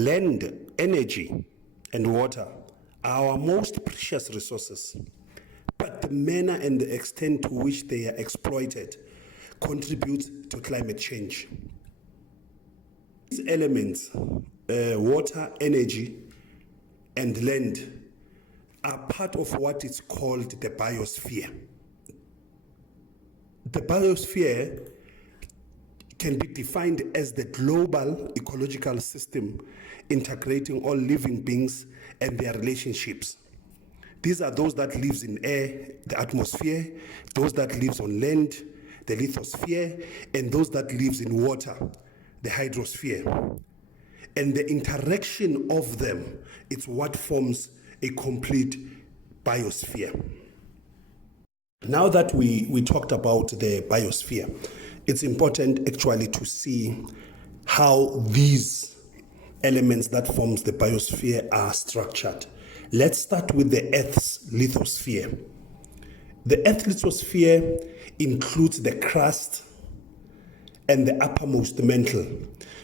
Land, energy, and water are our most precious resources, but the manner and the extent to which they are exploited contributes to climate change. These elements, water, energy, and land, are part of what is called the biosphere. The biosphere can be defined as the global ecological system integrating all living beings and their relationships. These are those that lives in air, the atmosphere, those that lives on land, the lithosphere, and those that lives in water, the hydrosphere. And the interaction of them is what forms a complete biosphere. Now that we talked about the biosphere, it's important actually to see how these elements that forms the biosphere are structured. Let's start with the Earth's lithosphere. The Earth's lithosphere includes the crust and the uppermost mantle,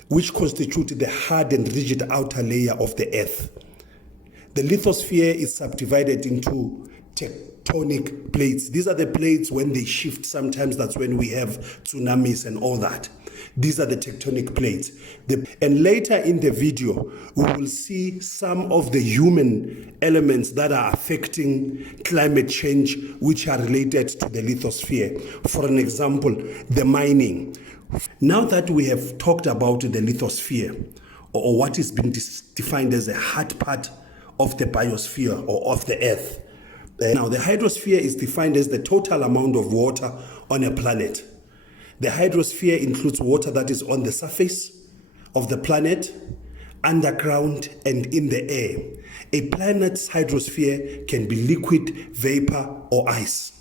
which constitute the hard and rigid outer layer of the Earth. The lithosphere is subdivided into tectonic plates. These are the plates when they shift, sometimes that's when we have tsunamis and all that. These are the tectonic plates. And later in the video, we will see some of the human elements that are affecting climate change, which are related to the lithosphere. For an example, the mining. Now that we have talked about the lithosphere, or what is being defined as a hard part of the biosphere or of the Earth. Now, the hydrosphere is defined as the total amount of water on a planet. The hydrosphere includes water that is on the surface of the planet, underground, and in the air. A planet's hydrosphere can be liquid, vapor, or ice.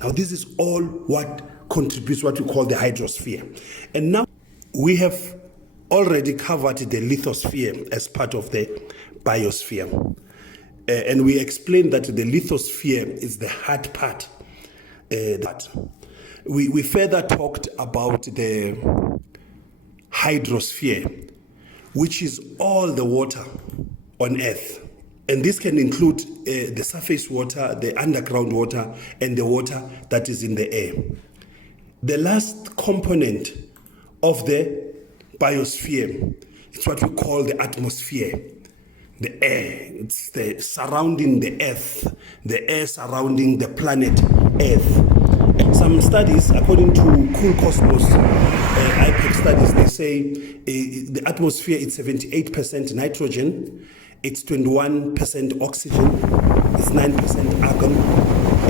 Now, this is all what contributes what we call the hydrosphere. And now we have already covered the lithosphere as part of the biosphere. And we explained that the lithosphere is the hard part. We further talked about the hydrosphere, which is all the water on Earth. And this can include the surface water, the underground water, and the water that is in the air. The last component of the biosphere is what we call the atmosphere. The air, it's the surrounding the Earth, the air surrounding the planet Earth. Some studies, according to Cool Cosmos, IPEC studies, they say the atmosphere is 78% nitrogen, it's 21% oxygen, it's 9% argon,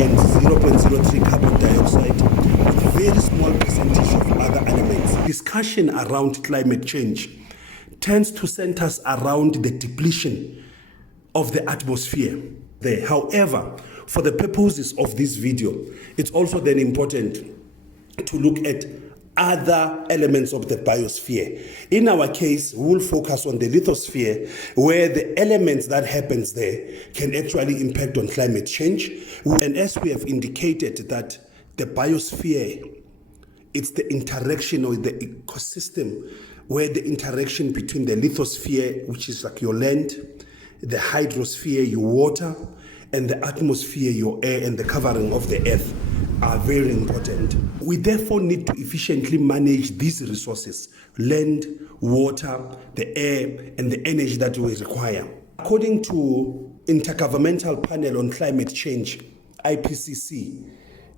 and 0.03 carbon dioxide, with a very small percentage of other elements. Discussion around climate change tends to center around the depletion of the atmosphere there. However, for the purposes of this video, it's also then important to look at other elements of the biosphere. In our case, we will focus on the lithosphere, where the elements that happens there can actually impact on climate change. And as we have indicated that the biosphere, it's the interaction or the ecosystem where the interaction between the lithosphere, which is like your land, the hydrosphere, your water, and the atmosphere, your air, and the covering of the Earth are very important. We therefore need to efficiently manage these resources, land, water, the air, and the energy that we require. According to Intergovernmental Panel on Climate Change, IPCC,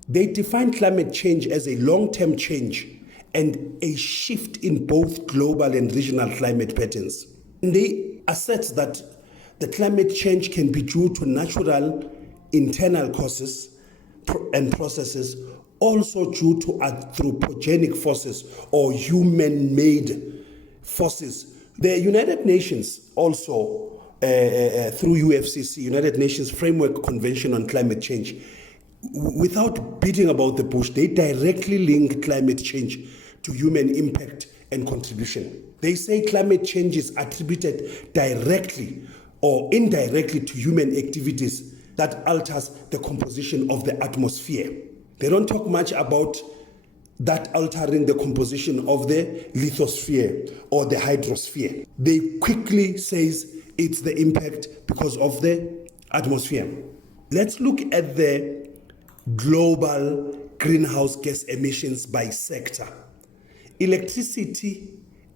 they define climate change as a long-term change and a shift in both global and regional climate patterns. And they assert that the climate change can be due to natural internal causes and processes, also due to anthropogenic forces or human-made forces. The United Nations also, through UFCC, United Nations Framework Convention on Climate Change, without beating about the bush, they directly link climate change to human impact and contribution. They say climate change is attributed directly or indirectly to human activities that alters the composition of the atmosphere. They don't talk much about that altering the composition of the lithosphere or the hydrosphere. They quickly says it's the impact because of the atmosphere. Let's look at the global greenhouse gas emissions by sector. Electricity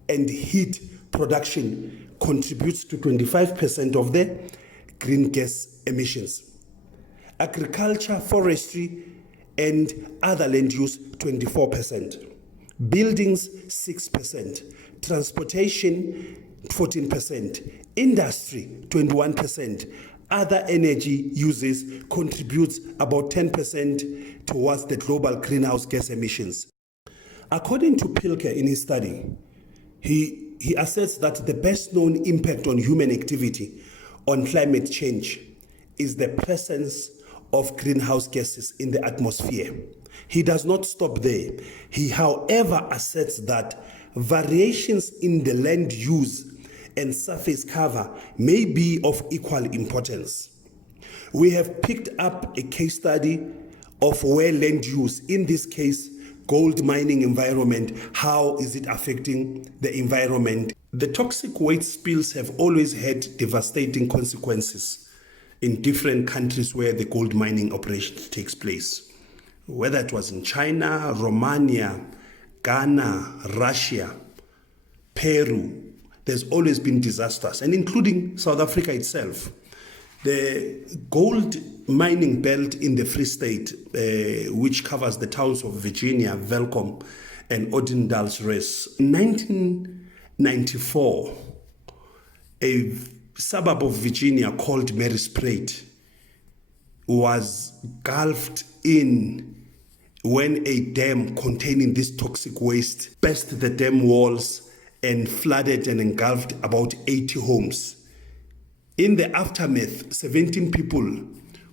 and heat production contributes to 25% of the green gas emissions. Agriculture, forestry, and other land use, 24%. Buildings, 6%. Transportation, 14%. Industry, 21%. Other energy uses contributes about 10% towards the global greenhouse gas emissions. According to Pilker in his study, he asserts that the best known impact on human activity on climate change is the presence of greenhouse gases in the atmosphere. He does not stop there. He, however, asserts that variations in the land use and surface cover may be of equal importance. We have picked up a case study of where land use, in this case, gold mining environment, how is it affecting the environment? The toxic waste spills have always had devastating consequences in different countries where the gold mining operation takes place. Whether it was in China, Romania, Ghana, Russia, Peru, there's always been disasters, and including South Africa itself. The gold mining belt in the Free State, which covers the towns of Virginia, Welkom, and Odendaalsrus. In 1994, a suburb of Virginia called Marispruit was gulfed in when a dam containing this toxic waste burst the dam walls and flooded and engulfed about 80 homes. In the aftermath, 17 people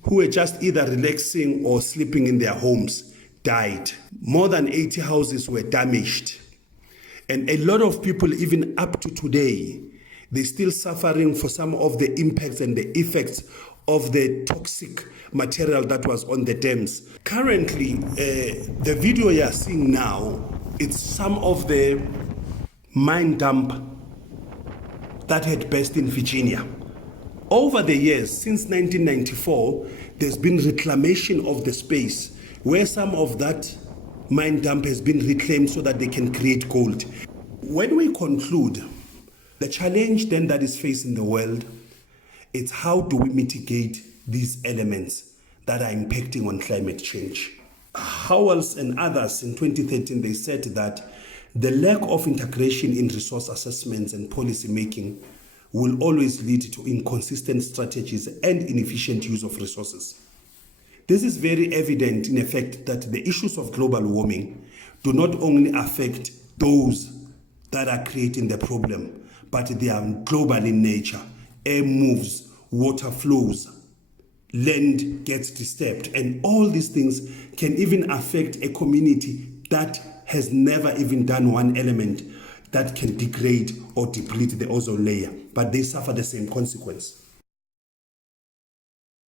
who were just either relaxing or sleeping in their homes died. More than 80 houses were damaged. And a lot of people, even up to today, they're still suffering for some of the impacts and the effects of the toxic material that was on the dams. Currently, the video you're seeing now, it's some of the mine dump that had burst in Virginia. Over the years, since 1994, there's been reclamation of the space where some of that mine dump has been reclaimed so that they can create gold. When we conclude, the challenge then that is facing the world, it's how do we mitigate these elements that are impacting on climate change. Howells and others in 2013, they said that the lack of integration in resource assessments and policy making will always lead to inconsistent strategies and inefficient use of resources. This is very evident in effect that the issues of global warming do not only affect those that are creating the problem, but they are global in nature. Air moves, water flows, land gets disturbed, and all these things can even affect a community that has never even done one element that can degrade or deplete the ozone layer, but they suffer the same consequence.